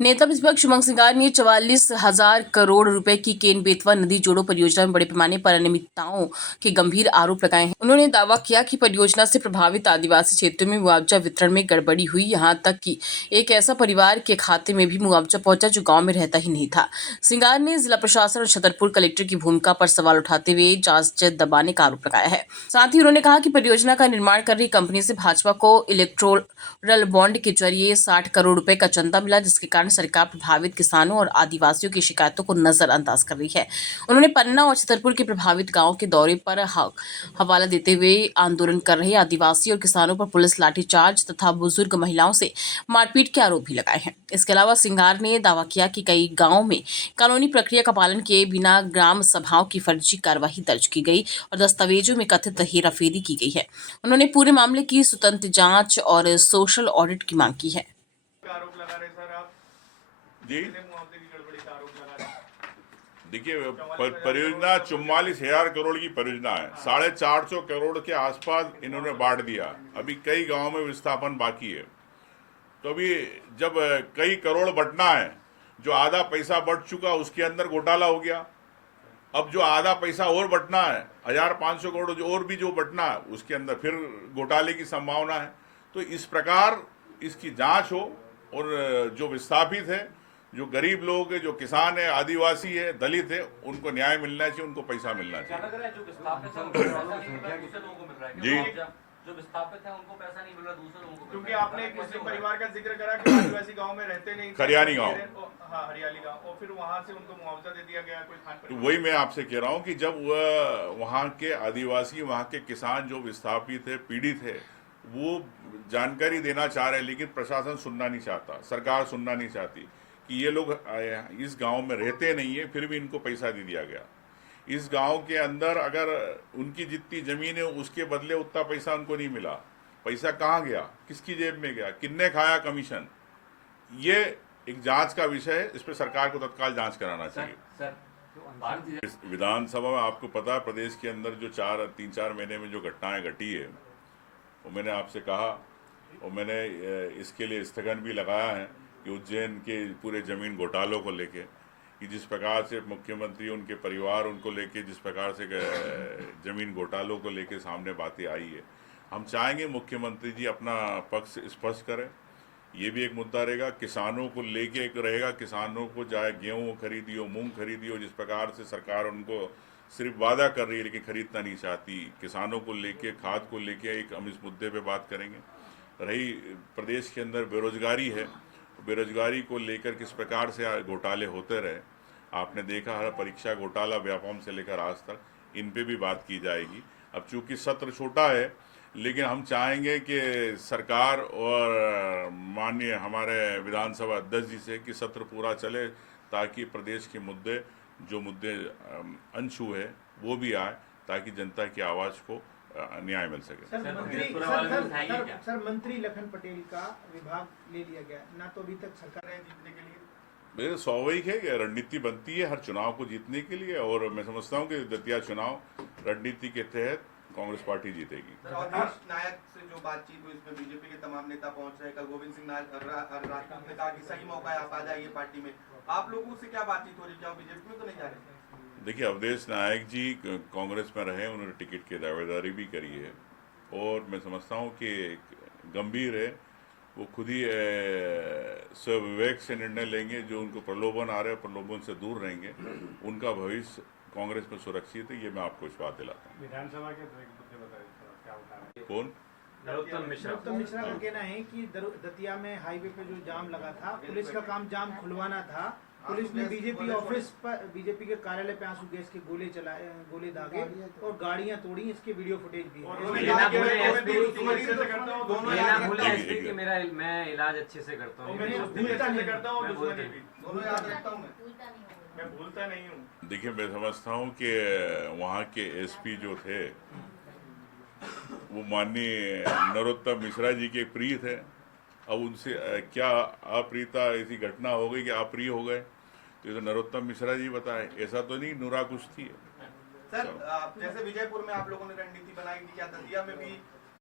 नेता प्रतिपक्ष उमंग सिंगार ने 44,000 करोड़ रुपए की केन बेतवा नदी जोड़ो परियोजना में बड़े पैमाने पर अनियमितताओं के गंभीर आरोप लगाए हैं। उन्होंने दावा किया कि परियोजना से प्रभावित आदिवासी क्षेत्रों में मुआवजा वितरण में गड़बड़ी हुई, यहां तक कि एक ऐसा परिवार के खाते में भी मुआवजा पहुंचा जो गांव में रहता ही नहीं था। सिंगार ने जिला प्रशासन और छतरपुर कलेक्टर की भूमिका पर सवाल उठाते हुए जांच दबाने का आरोप लगाया है। साथ ही उन्होंने कहा कि परियोजना का निर्माण कर रही कंपनी से भाजपा को इलेक्टोरल बॉन्ड के जरिए 60 करोड़ रुपए का चंदा मिला, जिसके कारण सरकार प्रभावित किसानों और आदिवासियों की शिकायतों को नजरअंदाज कर रही है। उन्होंने पन्ना और छतरपुर के प्रभावित गांवों के दौरे पर हवाला देते हुए आंदोलन कर रहे आदिवासी और किसानों पर पुलिस लाठीचार्ज तथा बुजुर्ग महिलाओं से मारपीट के आरोप भी लगाए हैं। इसके अलावा सिंगार ने दावा किया कि कई गाँवों में कानूनी प्रक्रिया का पालन किए बिना ग्राम सभाओं की फर्जी कार्यवाही दर्ज की गई और दस्तावेजों में कथित हेराफेरी की गई है। उन्होंने पूरे मामले की स्वतंत्र जांच और सोशल ऑडिट की मांग की है। आरोप लगा रहे सर आप जी मुआवजे की गड़बड़ी का आरोप लगा रहे। देखिए, परियोजना 44,000 करोड़ की परियोजना है। 450 करोड़ के आसपास इन्होंने बांट दिया। अभी कई गांवों में विस्थापन बाकी है। तो अभी जब कई करोड़ बंटना है, जो आधा पैसा बंट चुका उसके अंदर घोटाला हो गया। अब जो आधा पैसा और बंटना है, 1,500 करोड़ जो और भी जो बंटना है, उसके अंदर फिर घोटाले की संभावना है। तो इस प्रकार इसकी जांच हो और जो विस्थापित है, जो गरीब लोग है, जो किसान है, आदिवासी है, दलित है, उनको न्याय मिलना चाहिए, उनको पैसा मिलना चाहिए। जी, जो विस्थापित है उनको पैसा नहीं मिल रहा, दूसरे लोगों को। क्योंकि आपने एक मुस्लिम परिवार का जिक्र करा कि आदिवासी गांव में रहते नहीं, खरियानी गांव। हाँ, हरियाली गांव, और फिर वहां से उनको मुआवजा दे दिया गया कोई खान तो वही मैं आपसे कह रहा हूँ कि जब वहाँ के आदिवासी, वहाँ के किसान जो विस्थापित है, पीड़ित है, वो जानकारी देना चाह रहे हैं, लेकिन प्रशासन सुनना नहीं चाहता, सरकार सुनना नहीं चाहती कि ये लोग इस गांव में रहते नहीं है, फिर भी इनको पैसा दे दिया गया। इस गांव के अंदर अगर उनकी जितनी जमीन है उसके बदले उतना पैसा उनको नहीं मिला। पैसा कहाँ गया, किसकी जेब में गया, किसने खाया कमीशन, ये एक जांच का विषय है। इस पर सरकार को तत्काल जांच कराना चाहिए। इस विधानसभा में आपको पता है, प्रदेश के अंदर जो 3-4 महीने में जो घटनाएं घटी है, वो मैंने आपसे कहा और मैंने इसके लिए स्थगन भी लगाया है कि उज्जैन के पूरे जमीन घोटालों को लेके, कि जिस प्रकार से मुख्यमंत्री, उनके परिवार, उनको लेके जिस प्रकार से जमीन घोटालों को लेके सामने बातें आई है, हम चाहेंगे मुख्यमंत्री जी अपना पक्ष स्पष्ट करें। ये भी एक मुद्दा रहेगा। किसानों को लेके एक रहेगा, किसानों को चाहे गेहूँ खरीदी हो, मूंग खरीदी हो, जिस प्रकार से सरकार उनको सिर्फ वादा कर रही है लेकिन खरीदना नहीं चाहती। किसानों को लेके, खाद को लेके एक हम इस मुद्दे पे बात करेंगे। रही प्रदेश के अंदर बेरोजगारी है, बेरोजगारी को लेकर किस प्रकार से घोटाले होते रहे, आपने देखा हर परीक्षा घोटाला, व्यापम से लेकर आज तक, इन पे भी बात की जाएगी। अब चूंकि सत्र छोटा है, लेकिन हम चाहेंगे कि सरकार और माननीय हमारे विधानसभा अध्यक्ष जी से कि सत्र पूरा चले, ताकि प्रदेश के मुद्दे, जो मुद्दे अनछू है, वो भी आए, ताकि जनता की आवाज़ को न्याय मिल सके। सर मंत्री लखन पटेल का विभाग ले लिया गया ना, तो अभी तक सरकार है जीतने के लिए मेरे स्वाभाविक है कि रणनीति बनती है हर चुनाव को जीतने के लिए, और मैं समझता हूँ कि दतिया चुनाव रणनीति के तहत कांग्रेस पार्टी जीतेगी। अवधेश नायक से जो बातचीत हुई, इसमें बीजेपी के तमाम नेता पहुंच रहे। कल गोविंद सिंह राजपूत ने कहा कि सही मौका है, आप आ जाइए पार्टी में। आप लोगों से क्या बातचीत हो रही, क्या बीजेपी में तो नहीं जा रहे? देखिए, अवधेश नायक जी कांग्रेस में रहे, उन्होंने टिकट की दावेदारी भी करी है, और मैं समझता हूँ कि गंभीर है, वो खुद ही स्वविवेक से निर्णय लेंगे। जो उनको प्रलोभन आ रहे हैं, प्रलोभन से दूर रहेंगे, उनका भविष्य कांग्रेस में सुरक्षित है, ये मैं आपको विश्वास दिलाता हूँ। विधानसभा के मुद्दे बताइए क्या होता है। कौन? नरोत्तम मिश्रा का कहना है कि दतिया में हाईवे पे जो जाम लगा था, पुलिस का काम जाम खुलवाना था। पुलिस ने बीजेपी ऑफिस पर, बीजेपी के कार्यालय पे आंसू गैस के गोले दागे और गाड़ियां तोड़ी। इसके वीडियो फुटेज भी है। मैं इलाज अच्छे से करता हूँ, मैं भूलता नहीं हूँ। देखिए, मैं समझता हूँ कि वहाँ के एसपी जो थे, वो माननीय नरोत्तम मिश्रा जी के प्रिय थे। अब उनसे क्या अप्रियता, ऐसी घटना हो गई कि अप्रिय हो गए, तो ये तो नरोत्तम मिश्रा जी बताए, ऐसा तो नहीं नुरा कुछ थी। सर, जैसे विजयपुर में आप लोगों ने रणनीति बनाई थी, क्या दतिया में भी